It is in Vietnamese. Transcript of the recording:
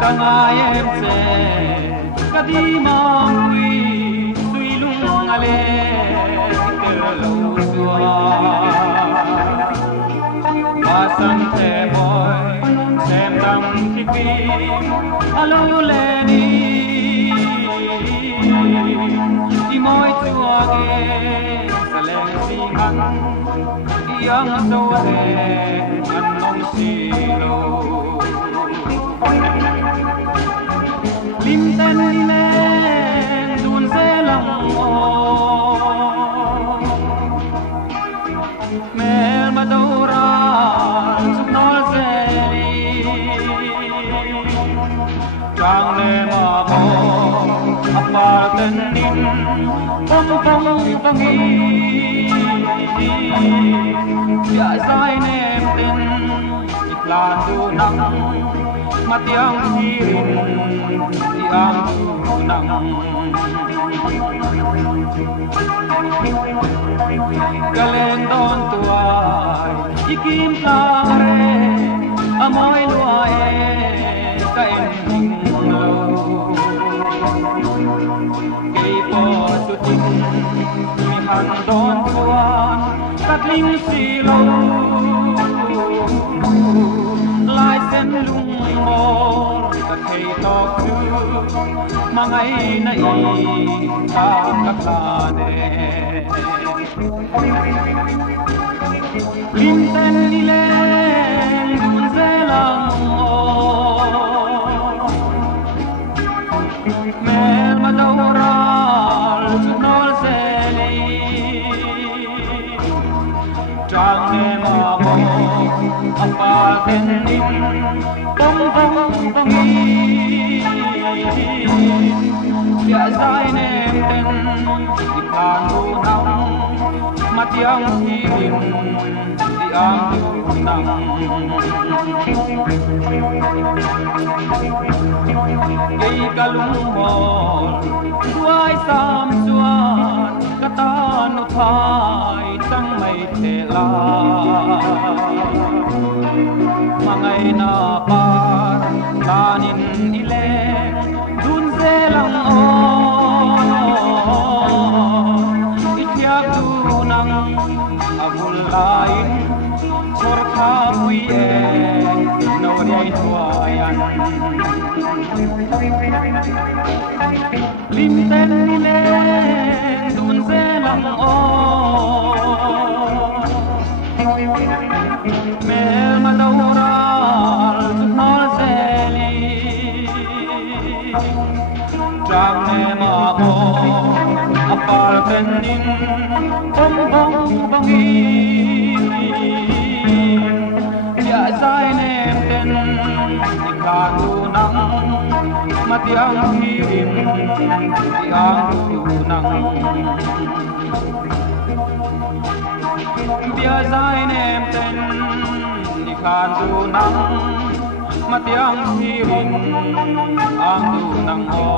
Kangai em se kadima mui sui lung ale te lo tua pasang te boy sem dam kipi alo le ni di moi tua ge saleng singang yang so le an nong si lo lim ten lên đun dê lòng ô mel mà đâu ra chúng nó dê đi trang lê mà bò ấp ba tên nín bông bông bông nghi dạy dai nem tên ít là tu nắng matiang hirin tiang tunang kalen don tuai ikim tare amoy luae kain lo kay po tutin mi han don tuan katling silo lai sen lung mol ka thei tok tu mangai na i ka ka ne lim ten ni le dun ze lang o mel ma daural nol se li trang ne ma mo apa tenin bông bông bông ya sai nem ten di kan lu nang matiang hirin di ang nang gay kalung mol duai sam suan katan uthai tang mai te la mangai na par tanin ile dun ze lang o ityak tu nang abul lain sor kha hui e no dei tuayan lim ten ile dun ze lang o mel ma daural nol zeli trang ne ma mo apal tenin bong bong bangi ya sai nem ten ikatu nang matiang hirin tiang tunang bia zai nem ten ikhan tu nang matiang hirin ang tu nang o